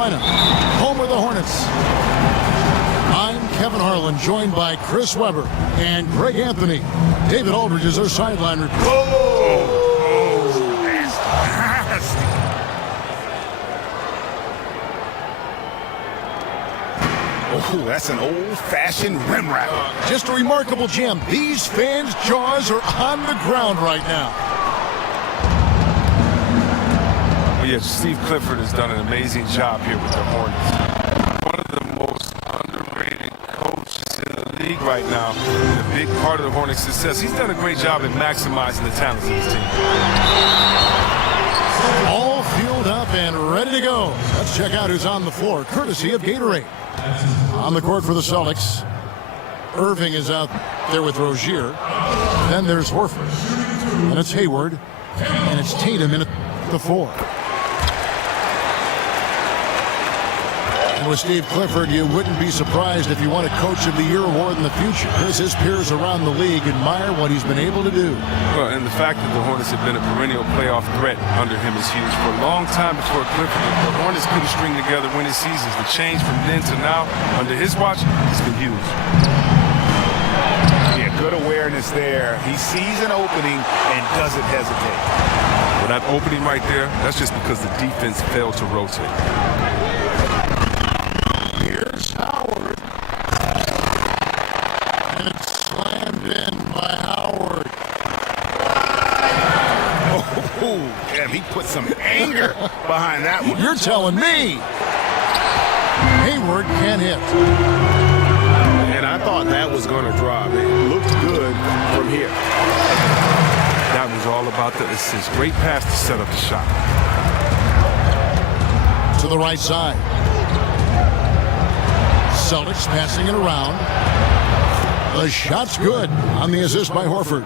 Carolina, home of the Hornets. I'm Kevin Harlan, joined by Chris Webber and Greg Anthony. David Aldridge is our sideline reporter. Oh, that's nasty. Oh, that's an old-fashioned rim rapper. Just a remarkable jam. These fans' jaws are on the ground right now. Well, yeah, Steve Clifford has done an amazing job here with the Hornets. One of the most underrated coaches in the league right now. A big part of the Hornets' success. He's done a great job in maximizing the talents of his team. All fueled up and ready to go. Let's check out who's on the floor, courtesy of Gatorade. On the court for the Celtics, Irving is out there with Rozier. Then there's Horford. And it's Hayward. And it's Tatum in at the 4. And with Steve Clifford, you wouldn't be surprised if you won a Coach of the Year award in the future. Chris, his peers around the league admire what he's been able to do. Well, and the fact that the Hornets have been a perennial playoff threat under him is huge. For a long time before Clifford, the Hornets couldn't string together winning seasons. The change from then to now, under his watch, has been huge. Yeah, good awareness there. He sees an opening and doesn't hesitate. Well, that opening right there, that's just because the defense failed to rotate. Here's Howard. And it's slammed in by Howard. Oh, damn, he put some anger behind that one. You're telling me. Hayward can't hit. And I thought that was going to drop. It looked good from here. That was all about the assist. Great pass to set up the shot. To the right side. Celtics passing it around. The shot's good on the assist by Horford.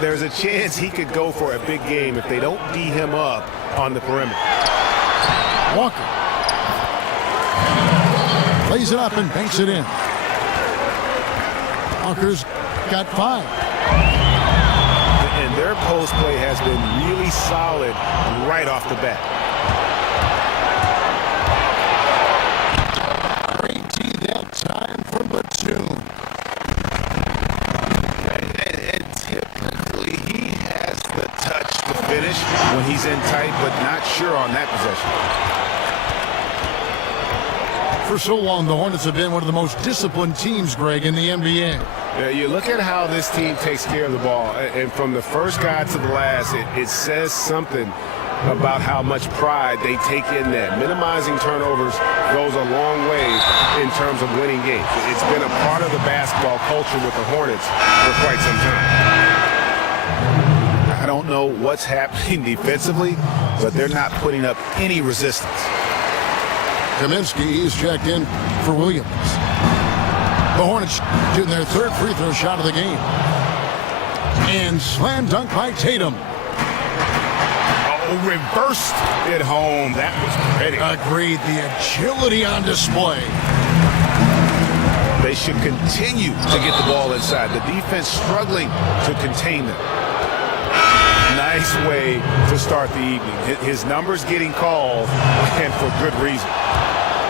There's a chance he could go for a big game if they don't D him up on the perimeter. Walker plays it up and banks it in. Walker's got 5. And their post play has been really solid right off the bat. That time from Batum. And typically he has the touch to finish when he's in tight, but not sure on that possession. For so long, the Hornets have been one of the most disciplined teams, Greg, in the NBA. Yeah, you look at how this team takes care of the ball, and from the first guy to the last, it says something about how much pride they take in that. Minimizing turnovers goes a long way in terms of winning games. It's been a part of the basketball culture with the Hornets for quite some time. I don't know what's happening defensively, but they're not putting up any resistance. Kaminsky is checked in for Williams. The Hornets shooting their 3rd free throw shot of the game. And slam dunk by Tatum. Reversed it home. That was pretty. Agreed. The agility on display. They should continue to get the ball inside. The defense struggling to contain them. Nice way to start the evening. His numbers getting called, and for good reason.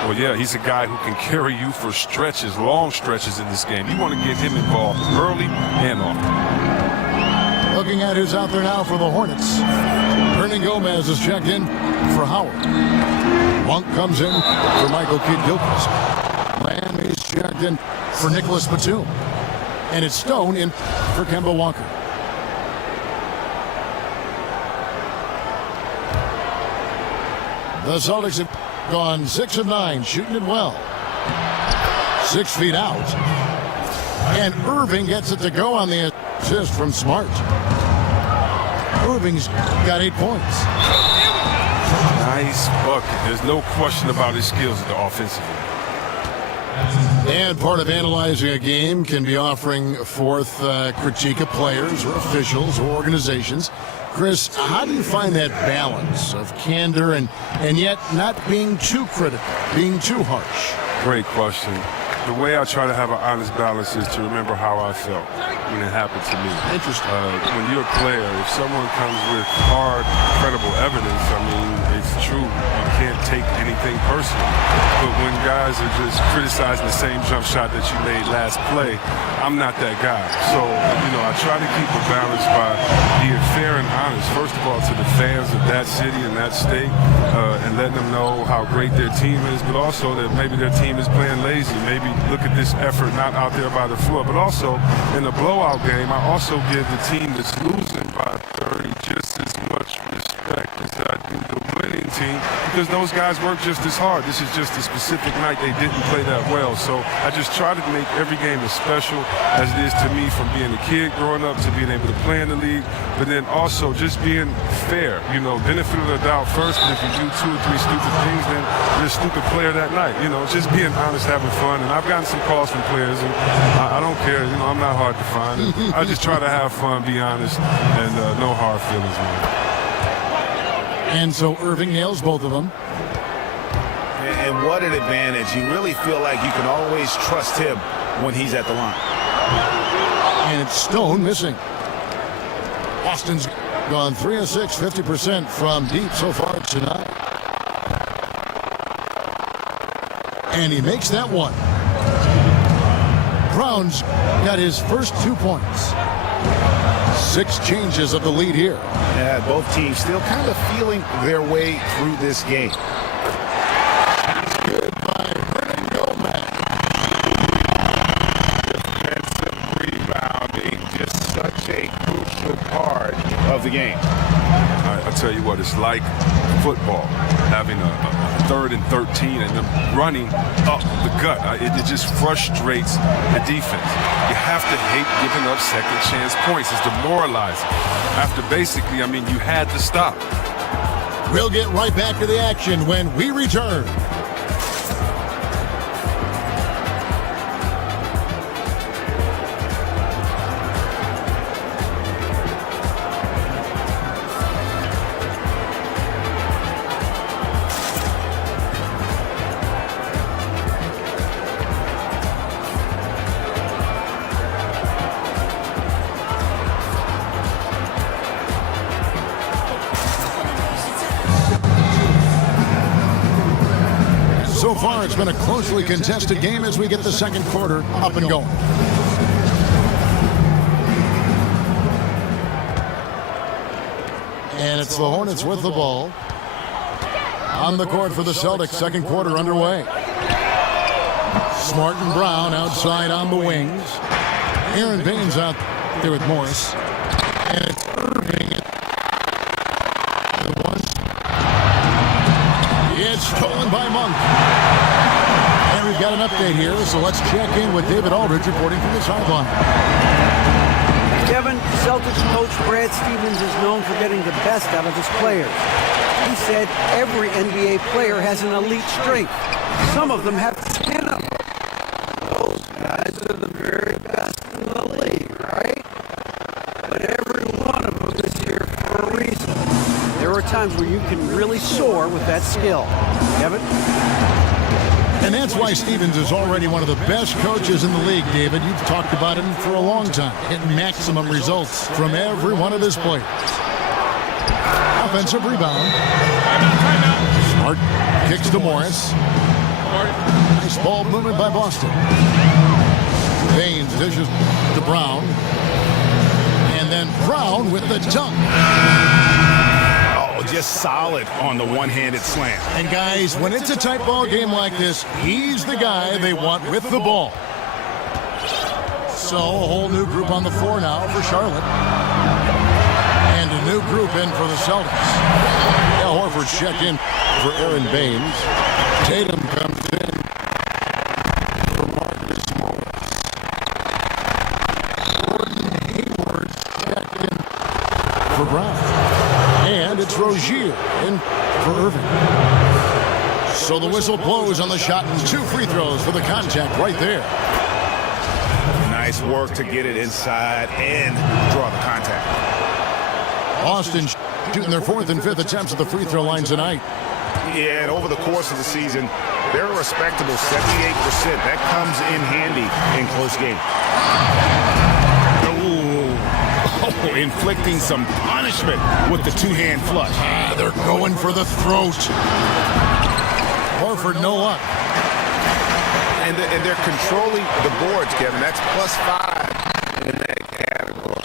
Well, yeah, he's a guy who can carry you for stretches, long stretches in this game. You want to get him involved early and often. Looking at who's out there now for the Hornets. Hernan Gomez is checked in for Howard. Monk comes in for Michael Kidd-Gilchrist. Lamb is checked in for Nicholas Batum. And it's Stone in for Kemba Walker. The Celtics have gone 6 of 9, shooting it well. 6 feet out. And Irving gets it to go on the assist from Smart. Irving's got 8 points. Nice bucket. There's no question about his skills at the offensive end. And part of analyzing a game can be offering forth critique of players or officials or organizations. Chris, how do you find that balance of candor and yet not being too critical, being too harsh? Great question. The way I try to have an honest balance is to remember how I felt when it happened to me. Interesting. When you're a player, if someone comes with hard, credible evidence, I mean, it's true. You can't take anything personally. But when guys are just criticizing the same jump shot that you made last play, I'm not that guy. So, I try to keep a balance by being fair and honest, first of all, to the fans of that city and that state, and letting them know how great their team is, but also that maybe their team is playing lazy. Maybe look at this effort not out there by the floor. But also, in a blowout game, I also give the team that's losing by 30 just as much respect as I do the winning team, because those guys work just as hard. This is just a specific night they didn't play that well. So I just try to make every game as special as it is to me, from being a kid growing up to being able to play in the league, but then also just being fair. Benefit of the doubt first, but if you do 2 or 3 stupid things, then you're a stupid player that night. Just being honest, having fun. And I've gotten some calls from players, and I don't care. I'm not hard to find. And I just try to have fun, be honest, and no hard feelings, man. And so Irving nails both of them. And what an advantage. You really feel like you can always trust him when he's at the line. And it's Stone missing. Austin's gone 3 of 6, 50% from deep so far tonight. And he makes that one. Brown's got his first 2 points. 6 changes of the lead here. Yeah, both teams still kind of feeling their way through this game. Good by Defensive rebounding, just such a crucial part of the game. I tell you what, it's like football, having a 3rd and 13 and them running up the gut. It just frustrates the defense. You have to hate giving up second chance points. It's demoralizing. After basically, you had to stop. We'll get right back to the action when we return. So far, it's been a closely contested game as we get the second quarter up and going. And it's the Hornets with the ball. On the court for the Celtics, second quarter underway. Smart and Brown outside on the wings. Aaron Baines out there with Morris. And it's Irving. It's stolen by Monk. And we've got an update here, so let's check in with David Aldridge reporting from the sideline. Kevin, Celtics coach Brad Stevens is known for getting the best out of his players. He said every NBA player has an elite strength. Some of them have 10 of them. Those guys are the very best in the league, right? But every one of them is here for a reason. There are times where you can really soar with that skill. Kevin? And that's why Stevens is already one of the best coaches in the league, David. You've talked about him for a long time, getting maximum results from every one of his players. Offensive rebound. Smart kicks to Morris. Nice ball movement by Boston. Baines dishes to Brown. And then Brown with the dunk. Just solid on the one-handed slam. And guys, when it's a tight ball game like this, he's the guy they want with the ball. So a whole new group on the floor now for Charlotte. And a new group in for the Celtics. Al Horford checked in for Aaron Baines. Tatum comes in for Marcus Morris. Gordon Hayward checked in for Brown. And it's Rozier in for Irving. So the whistle blows on the shot and 2 free throws for the contact right there. Nice work to get it inside and draw the contact. Austin shooting their 4th and 5th attempts at the free throw line tonight. Yeah, and over the course of the season, they're a respectable 78%. That comes in handy in close games. Inflicting some punishment with the 2-hand flush. They're going for the throat. for no luck. And they're controlling the boards, Kevin. That's +5 in that category.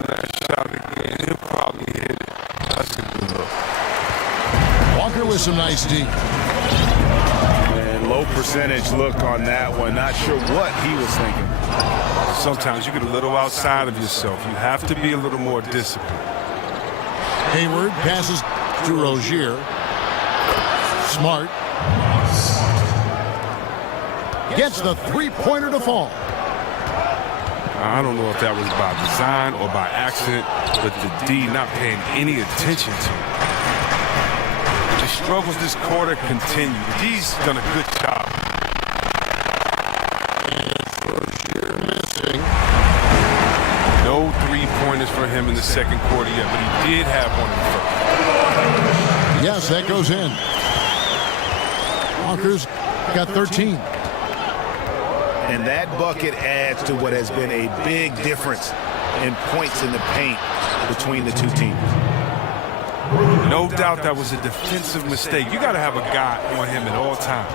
That shot again, he'll probably hit it. That's a good look. Walker with some nice D. And low percentage look on that one. Not sure what he was thinking. Sometimes you get a little outside of yourself. You have to be a little more disciplined. Hayward passes to Rozier. Smart. Gets the three-pointer to fall. I don't know if that was by design or by accident, but the D not paying any attention to it. The struggles this quarter continue. The D's done a good job. Rozier missing. No three-pointers for him in the second quarter yet, but he did have one in the first. Yes, that goes in. Walker's got 13. And that bucket adds to what has been a big difference in points in the paint between the two teams. No doubt that was a defensive mistake. You got to have a guy on him at all times.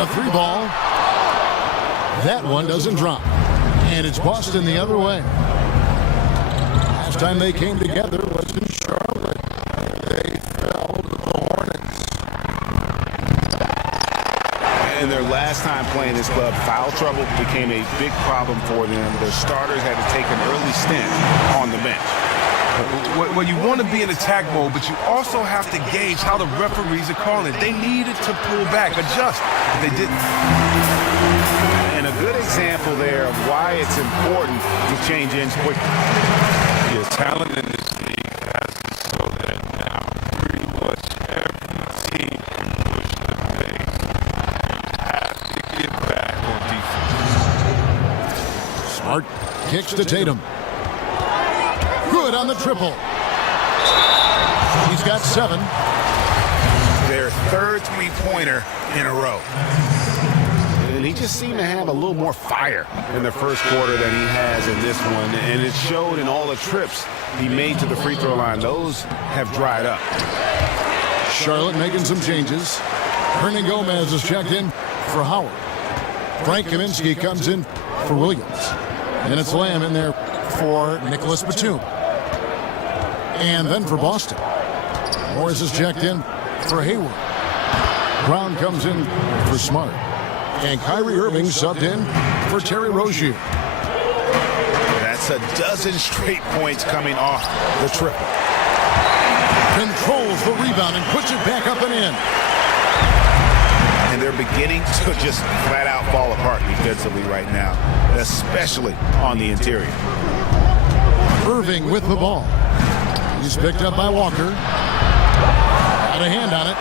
A three ball. That one doesn't drop. And it's Boston the other way. Last time they came together was in Charlotte. They fell to the Hornets. And their last time playing this club, foul trouble became a big problem for them. Their starters had to take an early stint on the bench. Well, you want to be in attack mode, but you also have to gauge how the referees are calling it. They needed to pull back, adjust. They didn't. And a good example there of why it's important to change ends quickly. Yeah, talent in this league has it so that now pretty much every team can push the pace. You have to get back on defense. Smart kicks to Tatum. Good on the triple. He's got 7. Their third three-pointer in a row. And he just seemed to have a little more fire in the first quarter than he has in this one. And it showed in all the trips he made to the free throw line. Those have dried up. Charlotte making some changes. Hernan Gomez is checked in for Howard. Frank Kaminsky comes in for Williams. And it's Lamb in there for Nicholas Batum. And then for Boston, Morris is checked in for Hayward. Brown comes in for Smart. And Kyrie Irving subbed in for Terry Rozier. That's a dozen straight points coming off the triple. Controls the rebound and puts it back up and in. And they're beginning to just flat out fall apart defensively right now, especially on the interior. Irving with the ball. He's picked up by Walker. Got a hand on it.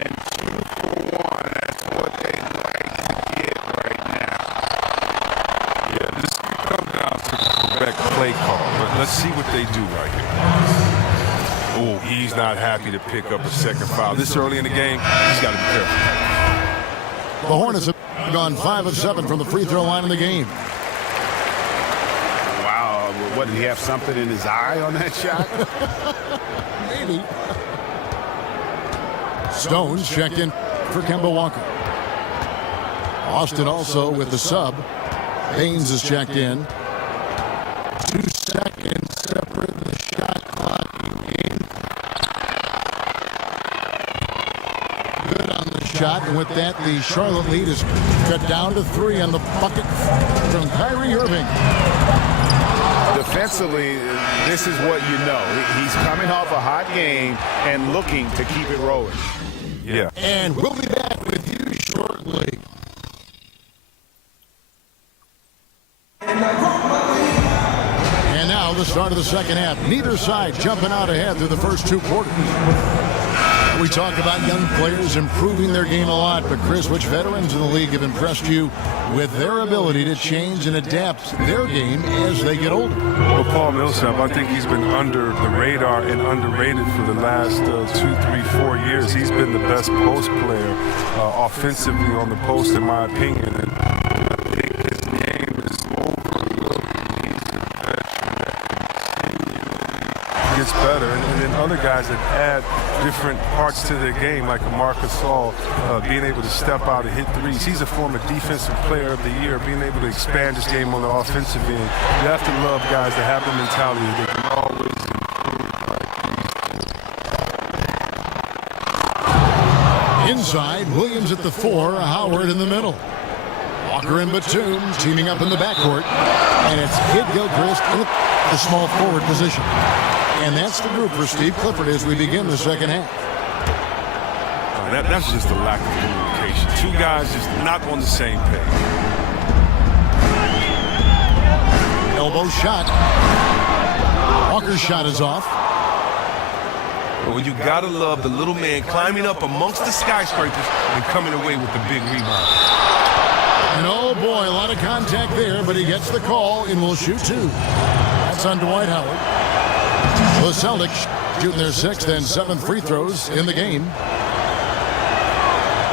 And 2 for 1, that's what they like to get right now. Yeah, this could come down to the correct play call, but let's see what they do right here. Oh, he's not happy to pick up a second foul. This early in the game, he's got to be careful. The Hornets have gone 5 of 7 from the free throw line in the game. Wow, what, did he have something in his eye on that shot? Maybe. Stones checked in for Kemba Walker. Austin also with the sub. Haynes is checked in. 2 seconds separate the shot clock. Good on the shot, and with that, the Charlotte lead is cut down to 3 on the bucket from Kyrie Irving. Defensively, this is what you know. He's coming off a hot game and looking to keep it rolling. Yeah. And we'll be back with you shortly. And now the start of the second half. Neither side jumping out ahead through the first 2 quarters. We talk about young players improving their game a lot, but Chris, which veterans in the league have impressed you with their ability to change and adapt their game as they get older? Well, Paul Millsap, I think he's been under the radar and underrated for the last 2, 3, 4 years. He's been the best post player offensively on the post, in my opinion. And I think his game is overlooked. He's a veteran that continually gets better. And then other guys that add different parts to their game, like a Marcus Gasol, being able to step out and hit threes. He's a former defensive player of the year, being able to expand his game on the offensive end. You have to love guys that have the mentality that they can always improve. Inside, Williams at the 4, Howard in the middle. Walker and Batum teaming up in the backcourt. And it's Kid Gilchrist in the small forward position. And that's the group for Steve Clifford as we begin the second half. That's just a lack of communication. Two guys just not on the same page. Elbow shot. Walker's shot is off. Well, you gotta love the little man climbing up amongst the skyscrapers and coming away with the big rebound. And oh boy, a lot of contact there, but he gets the call and will shoot 2. That's on Dwight Howard. The Celtics shooting their 6th and 7th free throws in the game.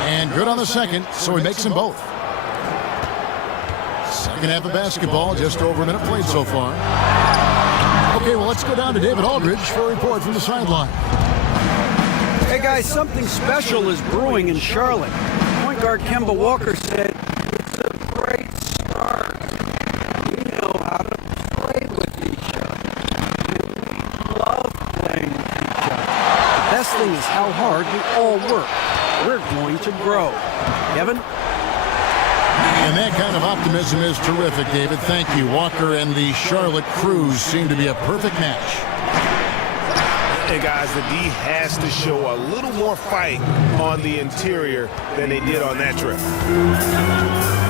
And good on the second, so he makes them both. Second half of basketball, just over a minute played so far. Okay, well, let's go down to David Aldridge for a report from the sideline. Hey, guys, something special is brewing in Charlotte. Point guard Kemba Walker said, "It's a great start. We know how to play with each other. And we love playing with each other. The best thing is how hard we all work. We're going to grow." Kevin? And that kind of optimism is terrific, David. Thank you. Walker and the Charlotte Crews seem to be a perfect match. Hey, guys, the D has to show a little more fight on the interior than they did on that trip.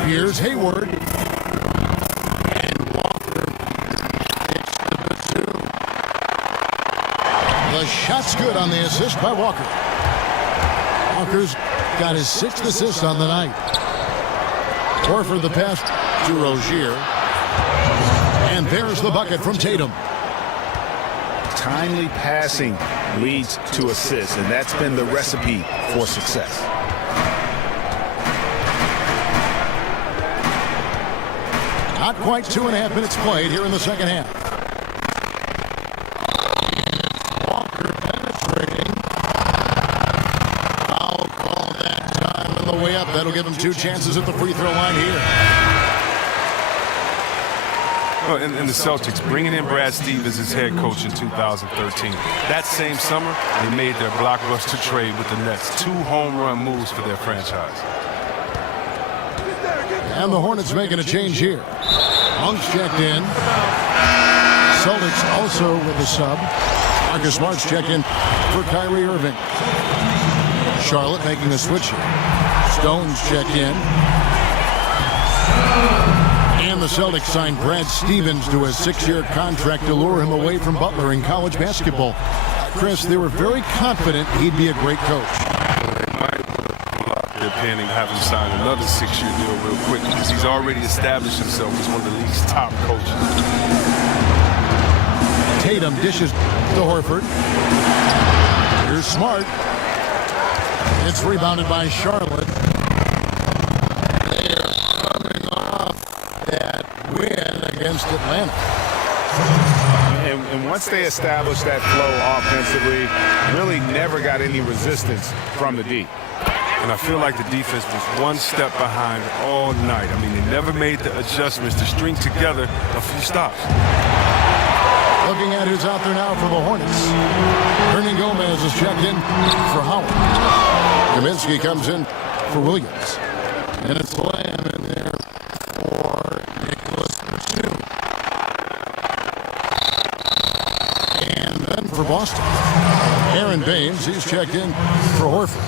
Here's Hayward. And Walker takes the Batum. The shot's good on the assist by Walker. Walker's got his 6th assist on the night. Horford the pass to Rozier. And there's the bucket from Tatum. Timely passing leads to assists, and that's been the recipe for success. Not quite 2.5 minutes played here in the second half. Walker penetrating. Foul call that time on the way up. That'll give him 2 chances at the free throw line here. Well, and the Celtics bringing in Brad Stevens as head coach in 2013. That same summer, they made their blockbuster trade with the Nets. 2 home run moves for their franchise. And the Hornets making a change here. Monk's checked in. Celtics also with a sub. Marcus Smart's checked in for Kyrie Irving. Charlotte making a switch here. Stone's checked in. And the Celtics signed Brad Stevens to a 6-year contract to lure him away from Butler in college basketball. Chris, they were very confident he'd be a great coach. They're planning to have him sign another 6-year deal real quick because he's already established himself as one of the league's top coaches. Tatum dishes to Horford. Here's Smart. It's rebounded by Charlotte. They're coming off that win against Atlanta. And once they established that flow offensively, really never got any resistance from the D. And I feel like the defense was one step behind all night. I mean, they never made the adjustments to string together a few stops. Looking at who's out there now for the Hornets. Hernan Gomez is checked in for Howard. Kaminsky comes in for Williams. And it's Lamb in there for Nicholas Batum. And then for Boston, Aaron Baines, he's checked in for Horford.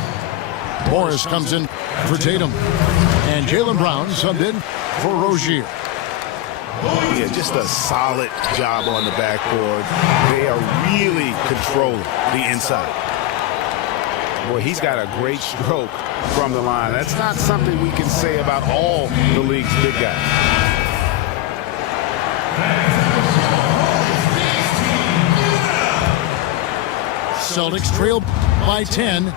Morris comes in for Tatum. And Jaylen Brown subbed in for Rozier. Yeah, just a solid job on the backboard. They are really controlling the inside. Boy, he's got a great stroke from the line. That's not something we can say about all the league's big guys. Celtics trail by 10.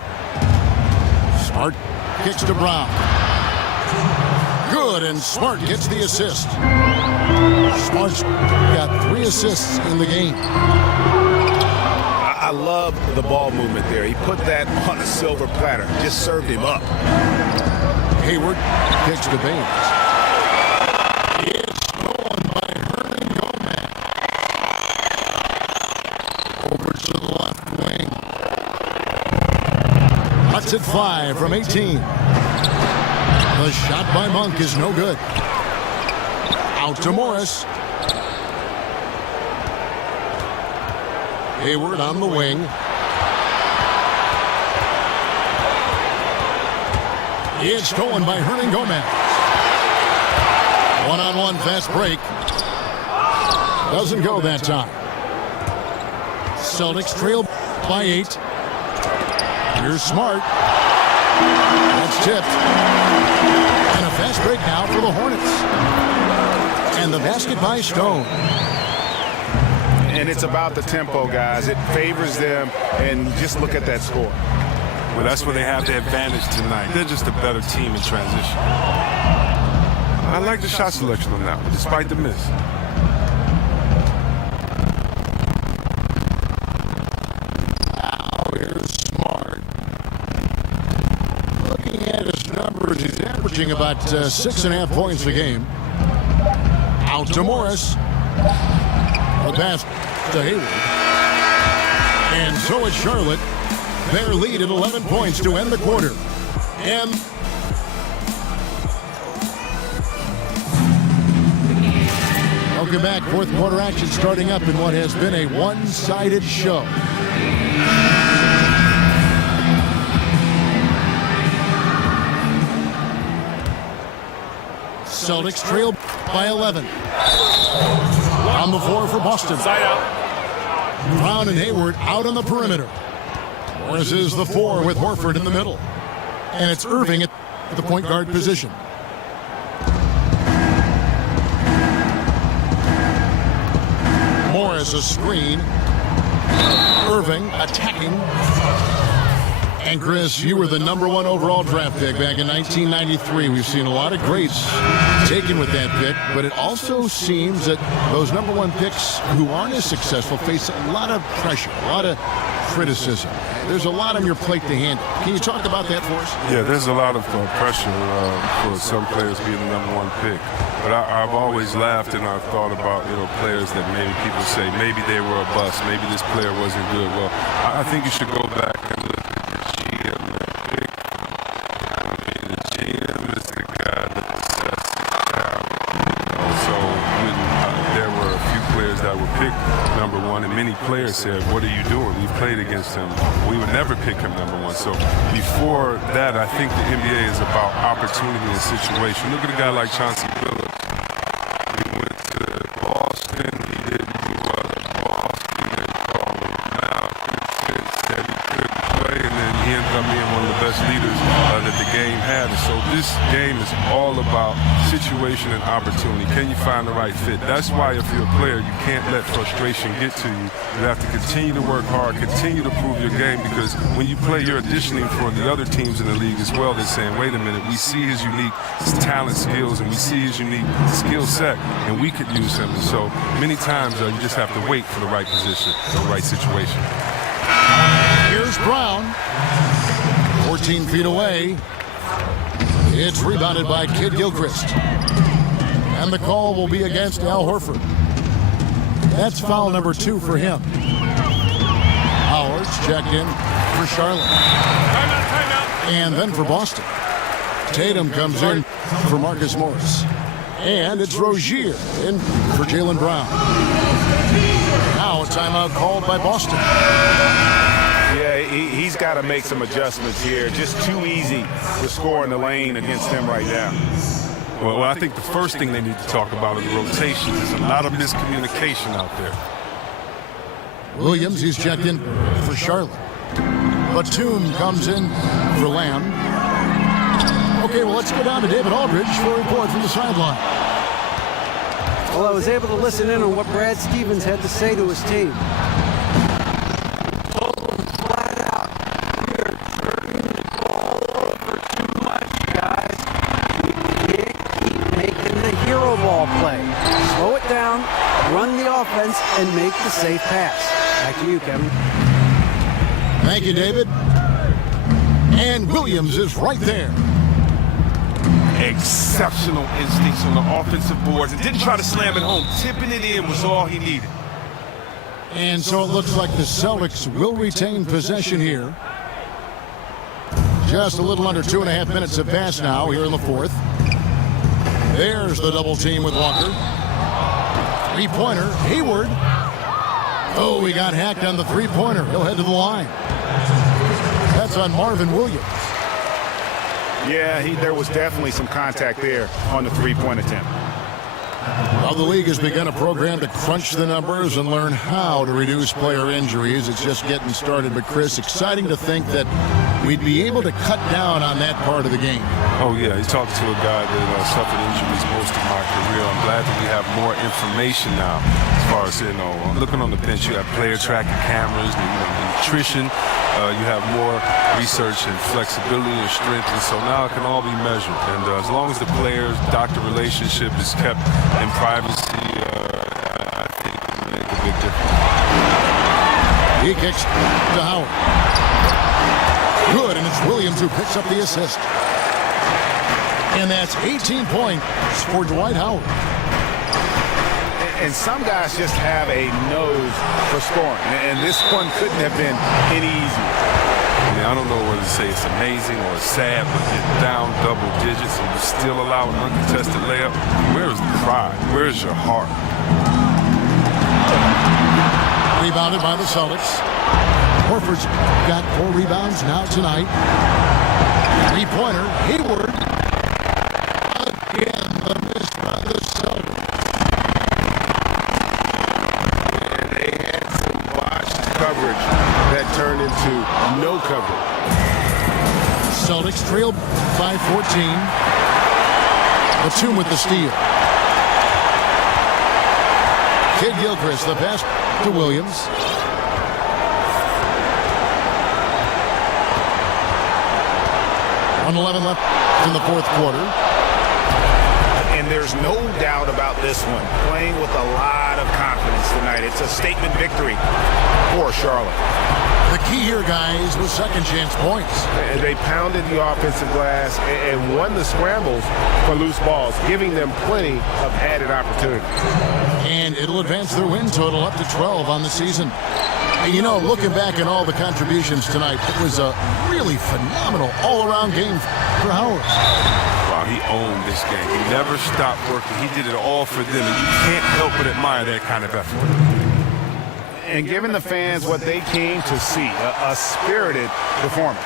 Smart kicks to Brown. Good, and Smart gets the assist. Smart's got 3 assists in the game. I love the ball movement there. He put that on a silver platter, just served him up. Hayward kicks to Baines. It's stolen by Hernan Gomez. Over to the left wing. Cuts it 5 from 18. The shot by Monk is no good. Out to Morris. Hayward on the wing. It's stolen by Hernan Gomez. One-on-one fast break. Doesn't go that time. Celtics trail by 8. Here's Smart. That's tipped. And a fast break now for the Hornets. And the basket by Stone. And it's about the tempo, guys. It favors them, and just look at that score. Well, that's where they have the advantage tonight. They're just a better team in transition. I like the shot selection on that one, despite the miss. Now here's Smart. Looking at his numbers, he's averaging about 6.5 points a game. Out to Morris. The pass to Hayward. And so it's Charlotte. Their lead at 11 points to end the quarter. And welcome back. Fourth quarter action starting up in what has been a one-sided show. Celtics trail by 11. On the floor for Boston. Side out. Brown and Hayward out on the perimeter. Morris is the 4 with Horford in the middle. And it's Irving at the point guard position. Morris a screen. Irving attacking. And Chris, you were the #1 overall draft pick back in 1993. We've seen a lot of greats taken with that pick, but it also seems that those #1 picks who aren't as successful face a lot of pressure, a lot of criticism. There's a lot on your plate to handle. Can you talk about that for us? Yeah, there's a lot of pressure for some players being the #1 pick. But I've always laughed and I've thought about, players that maybe people say maybe they were a bust, maybe this player wasn't good. Well, I think you should go back and look at the GM that pick. I mean, the GM is the guy that assesses the talent. So when there were a few players that were picked #1, and many players said, "What are you doing? We've played against him. We would never pick him #1." So before that, I think the NBA is about opportunity and situation. Look at a guy like Chauncey Billups. He went to Boston. He didn't do well at Boston. They called him out. Said he couldn't play, and then he ended up being one of the best leaders that the game had. And so this game is all about situation and opportunity. Can you find the right fit? That's why if you're a player, you can't let frustration get to you. You have to continue to work hard, continue to prove your game, because when you play, you're auditioning for the other teams in the league as well. They're saying, wait a minute, we see his unique talent, skills, and we see his unique skill set, and we could use him. And so many times you just have to wait for the right position, the right situation. Here's Brown. 14 feet away. It's rebounded by Kid Gilchrist. And the call will be against Al Horford. That's foul number 2 for him. Howard's checked in for Charlotte. Timeout. And then for Boston. Tatum comes in for Marcus Morris. And it's Rozier in for Jaylen Brown. Now a timeout called by Boston. Yeah, he's got to make some adjustments here. Just too easy to score in the lane against him right now. Well, I think the first thing they need to talk about is rotation. There's a lot of miscommunication out there. Williams, he's checked in for Charlotte. Batum comes in for Lamb. Okay, well, let's go down to David Aldridge for a report from the sideline. Well, I was able to listen in on what Brad Stevens had to say to his team. Flat out, we are turning the ball over too much, guys. We can't keep making the hero ball play. Slow it down, run the offense, and make the safe pass. Back to you, Kevin. Thank you, David. And Williams is right there. Exceptional instincts on the offensive boards and didn't try to slam it home. Tipping it in was all he needed. And so it looks like the Celtics will retain possession here. Just a little under 2.5 minutes have passed now here in the fourth. There's the double team with Walker. Three-pointer, Hayward. Oh, he got hacked on the three-pointer. He'll head to the line. That's on Marvin Williams. Yeah, there was definitely some contact there on the three-point attempt. Well, the league has begun a program to crunch the numbers and learn how to reduce player injuries. It's just getting started. But, Chris, exciting to think that we'd be able to cut down on that part of the game. Oh, yeah. He's talking to a guy that suffered injuries most of my career. I'm glad that we have more information now as far as, looking on the bench. You have player tracking cameras, nutrition. You have more research and flexibility and strength, and so now it can all be measured. And as long as the players-doctor relationship is kept in privacy, I think it will make a big difference. He kicks to Howard. Good, and it's Williams who picks up the assist. And that's 18 points for Dwight Howard. And some guys just have a nose for scoring, and this one couldn't have been any easier. I don't know whether to say it's amazing or sad, but you're down double digits and you still allow an uncontested layup. Where is the pride? Where is your heart? Rebounded by the Celtics. Horford's got 4 rebounds now tonight. Three-pointer, Hayward. Again, the miss by the Celtics. And they had some botched coverage that turned into no coverage. Celtics trailed by 14. Batum with the steal. Kid Gilchrist, the pass to Williams. .11 left in the fourth quarter. And there's no doubt about this one. Playing with a lot of confidence tonight. It's a statement victory for Charlotte. The key here, guys, was second chance points. And they pounded the offensive glass and won the scrambles for loose balls, giving them plenty of added opportunity. And it'll advance their win total up to 12 on the season. And, looking back at all the contributions tonight, it was a really phenomenal all-around game for Howard. Wow, he owned this game. He never stopped working. He did it all for them, and you can't help but admire that kind of effort. And giving the fans what they came to see, a spirited performance.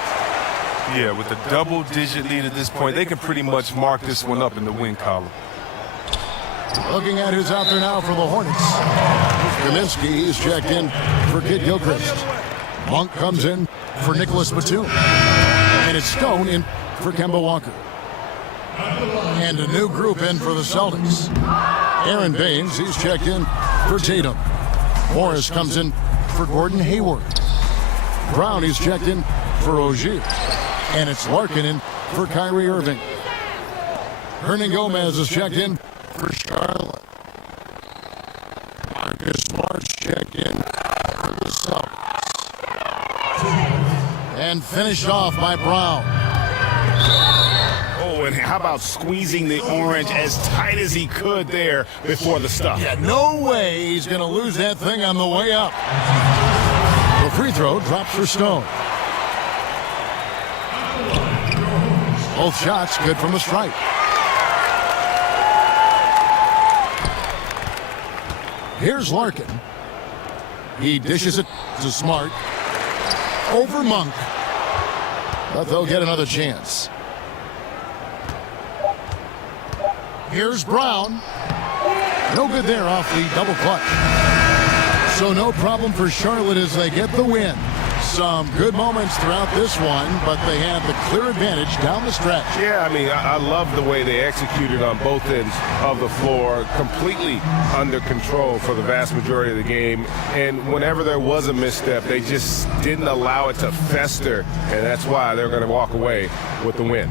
Yeah, with a double-digit lead at this point, they can pretty much mark this one up in the win column. Looking at who's out there now for the Hornets. Kaminsky is checked in for Kid Gilchrist. Monk comes in for Nicholas Batum. And it's Stone in for Kemba Walker. And a new group in for the Celtics. Aaron Baines, he's checked in for Tatum. Morris comes in for Gordon Hayward. Brown, he's checked in for Rozier. And it's Larkin in for Kyrie Irving. Hernan Gomez is checked in for Charlotte. Marcus Smart's checked in for the Celtics. And finished off by Brown. Oh, and how about squeezing the orange as tight as he could there before the stuff? Yeah, no way he's going to lose that thing on the way up. The free throw drops for Stone. Both shots good from the stripe. Here's Larkin. He dishes it to Smart. Over Monk. But they'll get another chance. Here's Brown. No good there off the double clutch. So no problem for Charlotte as they get the win. Some good moments throughout this one, but they have the clear advantage down the stretch. Yeah, I love the way they executed on both ends of the floor, completely under control for the vast majority of the game. And whenever there was a misstep, they just didn't allow it to fester, and that's why they're going to walk away with the win.